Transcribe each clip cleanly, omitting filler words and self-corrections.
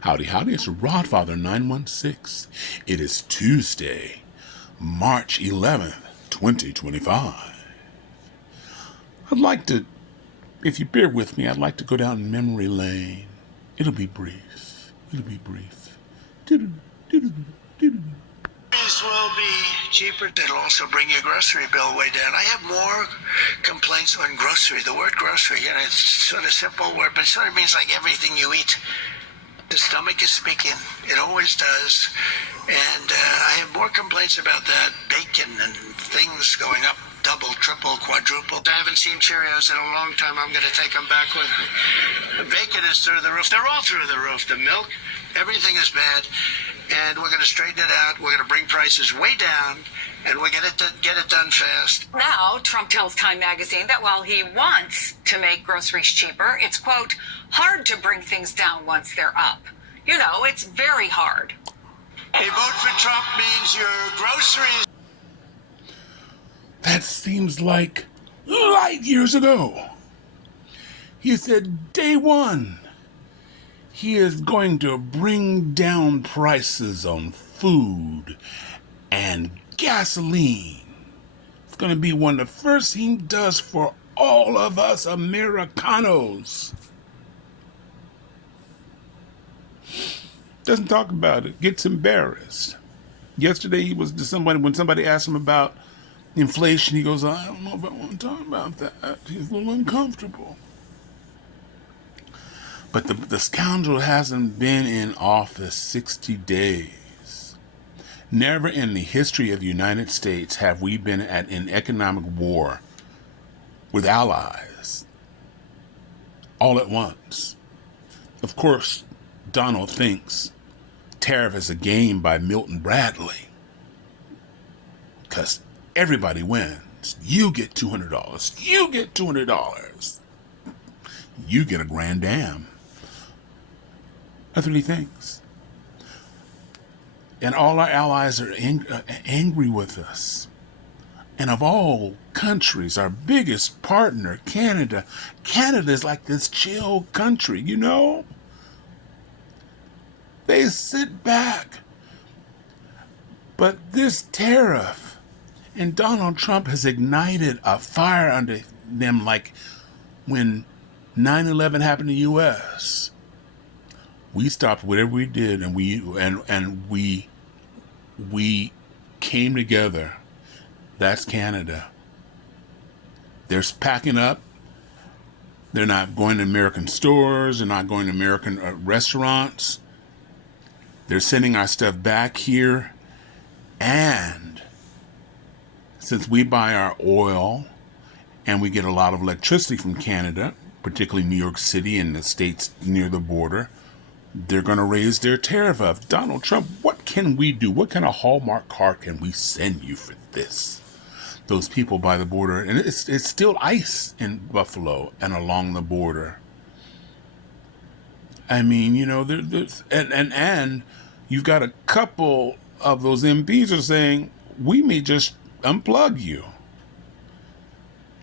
Howdy, howdy, it's Rodfather 916. It is Tuesday, March 11th, 2025. I'd like to, if you bear with me, I'd like to go down memory lane. It'll be brief. These will be cheaper. It'll also bring your grocery bill way down. I have more complaints on grocery. The word grocery, it's sort of simple word, but it sort of means like everything you eat. The stomach is speaking. It always does. And I have more complaints about that bacon and things going up double, triple, quadruple. I haven't seen Cheerios in a long time. I'm going to take them back with me. The bacon is through the roof. They're all through the roof. The milk, everything is bad. And we're going to straighten it out. We're going to bring prices way down, and we're going to get it done fast. Now, Trump tells Time magazine that while he wants to make groceries cheaper, it's, quote, hard to bring things down once they're up. It's very hard. A vote for Trump means your groceries. That seems like light years ago. He said day one, he is going to bring down prices on food and gasoline. It's going to be one of the first he does for all of us Americanos. Doesn't talk about it, gets embarrassed. Yesterday he was to somebody, when somebody asked him about inflation, he goes, I don't know if I want to talk about that. He's a little uncomfortable. But the scoundrel hasn't been in office 60 days. Never in the history of the United States have we been at an economic war with allies all at once. Of course, Donald thinks tariff is a game by Milton Bradley, because everybody wins. You get $200. You get $200. You get a grand dam. That's what he thinks. And all our allies are angry with us. And of all countries, our biggest partner, Canada. Canada is like this chill country, They sit back. But this tariff and Donald Trump has ignited a fire under them, like when 9/11 happened in the U.S. We stopped whatever we did, and we came together. That's Canada. They're packing up. They're not going to American stores. They're not going to American restaurants. They're sending our stuff back here. And since we buy our oil and we get a lot of electricity from Canada, particularly New York City and the states near the border, they're going to raise their tariff up. Donald Trump, what can we do? What kind of Hallmark card can we send you for this? Those people by the border, and it's still ice in Buffalo and along the border. I mean, there's and you've got a couple of those MPs are saying we may just unplug you.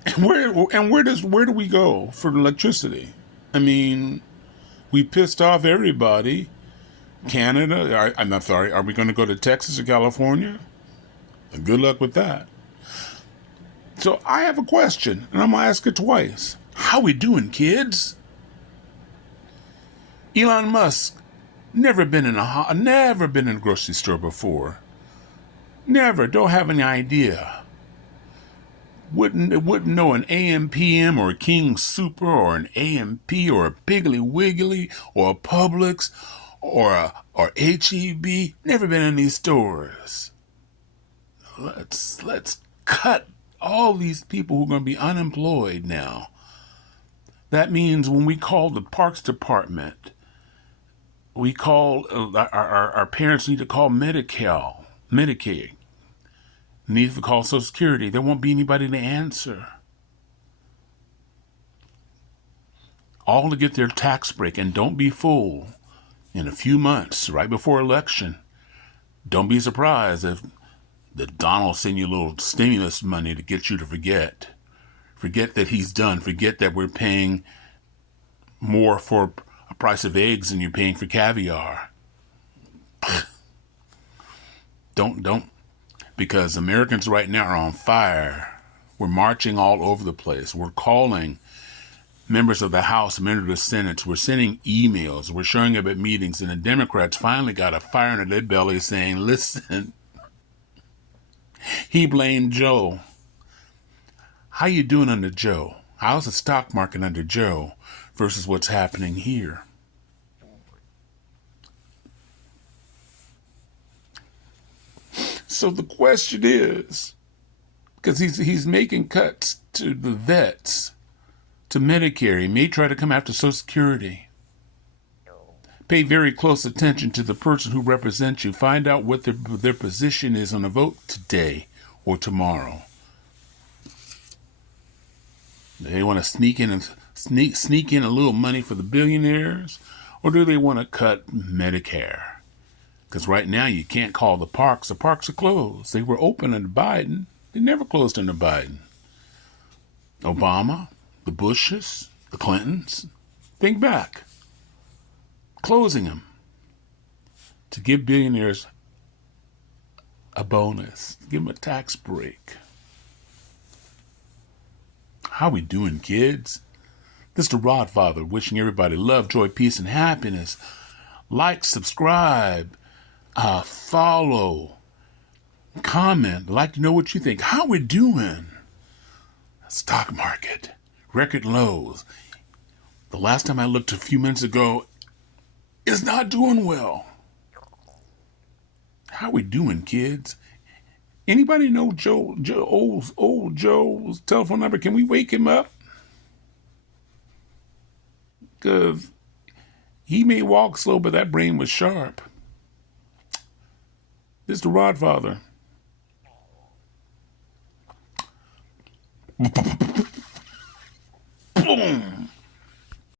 And where do we go for electricity? I mean, we pissed off everybody. Canada, I'm not sorry, are we going to go to Texas or California? Good luck with that. So I have a question, and I'm going to ask it twice. How we doing, kids? Elon Musk, never been in a grocery store before. Never, don't have any idea. Wouldn't know an AM/PM or a King Super or an A&P or a Piggly Wiggly or a Publix or HEB. Never been in these stores. Let's cut all these people who are going to be unemployed now. That means when we call the Parks Department, we call our parents need to call Medicaid. Need to call Social Security. There won't be anybody to answer. All to get their tax break. And don't be fooled. In a few months, right before election, don't be surprised if the Donald send you a little stimulus money to get you to forget. Forget that he's done. Forget that we're paying more for a price of eggs and you're paying for caviar. Don't, because Americans right now are on fire. We're marching all over the place. We're calling members of the House, members of the Senate. We're sending emails. We're showing up at meetings, and the Democrats finally got a fire under their belly saying, listen, he blamed Joe. How you doing under Joe? How's the stock market under Joe versus what's happening here? So the question is, because he's making cuts to the vets, to Medicare, he may try to come after Social Security. Pay very close attention to the person who represents you. Find out what their position is on the vote today or tomorrow. They want to sneak in a little money for the billionaires, or do they want to cut Medicare? Because right now you can't call the parks. The parks are closed. They were open under Biden. They never closed under Biden. Obama, the Bushes, the Clintons. Think back. Closing them to give billionaires a bonus. Give them a tax break. How we doing, kids? This is the Rodfather wishing everybody love, joy, peace, and happiness. Like, subscribe, follow, comment. I'd like to know what you think. How we doing? Stock market, record lows. The last time I looked a few minutes ago, it's not doing well. How we doing, kids? Anybody know old Joe's telephone number? Can we wake him up? Because he may walk slow, but that brain was sharp. This is the Rodfather. Boom.